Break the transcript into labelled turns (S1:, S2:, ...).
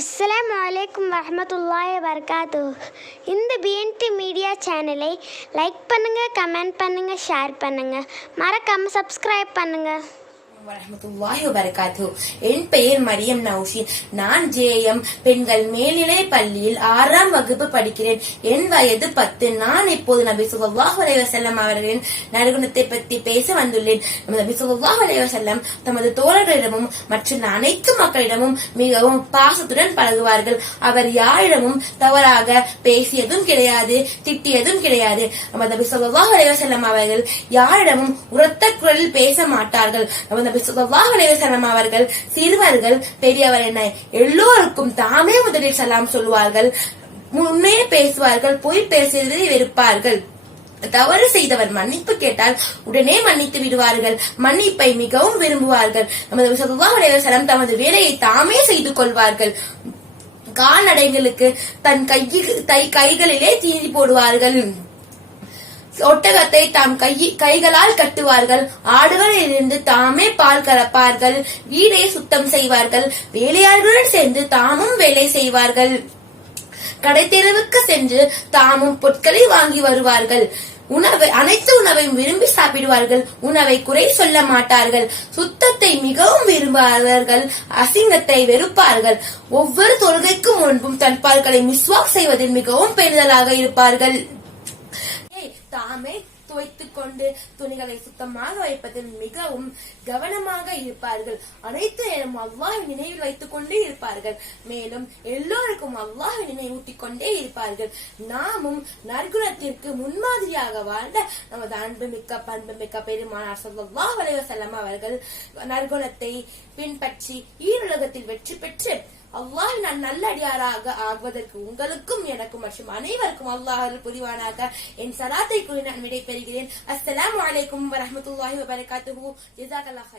S1: அஸ்லாம் வலைக்கம் வரமத்துல்லாய் வரகாத்து இந்த பிஎன்டி மீடியா சேனலை லைக் பண்ணுங்கள் கமெண்ட் பண்ணுங்கள் ஷேர் பண்ணுங்கள் மறக்காமல் சப்ஸ்கிரைப் பண்ணுங்கள்
S2: என் பெயர் மரியம் நௌஷின் நான் ஜேஎம். பெண்கள் மேல்நிலை பள்ளியில் ஆறாம் வகுப்பு படிக்கிறேன். என் வயது பத்து. நான் இப்போது நபி ஸல்லல்லாஹு அலைவசல்லம் அவர்களின் நறுகுணத்தை பற்றி பேச வந்துள்ளேன். நமது நபி ஸல்லல்லாஹு அலைவசல்லம் தமது தோழர்களிடமும் மற்றும் அனைத்து மக்களிடமும் மிகவும் பாசத்துடன் பழகுவார்கள். அவர் யாரிடமும் தவறாக பேசியதும் கிடையாது திட்டியதும் கிடையாது. நமது நபி ஸல்லல்லாஹு அலைவசல்லம் அவர்கள் யாரிடமும் உரத்த குரலில் பேச மாட்டார்கள். நமது நபி ஸல்லல்லாஹு அலைஹி அவர்கள் சிறுவர்கள் பெரியவர் என எல்லோருக்கும் தாமே முதலில் சலாம் சொல்வார்கள். முன்னே பேசுவார்கள் பொய் பேசுவதை வெறுப்பார்கள். தவறு செய்தவர் மன்னிப்பு கேட்டால் உடனே மன்னித்து விடுவார்கள். மன்னிப்பை மிகவும் விரும்புவார்கள். நமது சுபா ஸல்லல்லாஹு தமது வேலையை தாமே செய்து கொள்வார்கள். கால்நடைகளுக்கு தன் கையில் தை கைகளிலே தீனி போடுவார்கள். ஒட்டகத்தை தாம் கை கைகளால் கட்டுவார்கள். ஆடுகளிலிருந்து தாமே பால் கறப்பார்கள். வீடை சுத்தம் செய்வார்கள். வேலையாளர்களுடன் சேர்ந்து தாமும் வேலை செய்வார்கள். கடைத்தெருவுக்கு சென்று தாமும் பொருட்களை வாங்கி வருவார்கள். உணவை அனைத்து உணவையும் விரும்பி சாப்பிடுவார்கள். உணவை குறை சொல்ல மாட்டார்கள். சுத்தத்தை மிகவும் விரும்புவார்கள் அசிங்கத்தை வெறுப்பார்கள். ஒவ்வொரு தொழுகைக்கும் முன்பும் தன் பால்களை மிஸ்வாக் செய்வதில் மிகவும் பெறுதலாக இருப்பார்கள். ஏய், துவைத்துக் கொண்டு துணிகளை சுத்தமாக வைப்பதில் மிகவும் கவனமாக இருப்பார்கள். அனைத்து நேரம் அவ்வாறு நினைவில் வைத்துக் கொண்டே இருப்பார்கள். மேலும் எல்லோருக்கும் அவ்வாறு நினைவூட்டிக் கொண்டே இருப்பார்கள். நாமும் நற்குணத்திற்கு முன்மாதிரியாக வாழ்ந்த நமது அன்புமிக்க பண்புமிக்க பெருமானார் சொல்லவா அலைஹி அவர்கள் நற்குணத்தை பின்பற்றி ஈருலகத்தில் வெற்றி பெற்று அல்லாஹ் நான் நல்லடியாராக ஆகுவதற்கு உங்களுக்கும் எனக்கும் மற்றும் அனைவருக்கும் அல்லாஹ் புரிவானாக. என் சலாத்தை கூறி நான் விடைபெறுகிறேன். அஸ்லாம் வலைக்கும் அலைக்கும் வரஹ்மத்துல்லாஹி வபரகாத்துஹு. ஜஸாக்கல்லாஹ்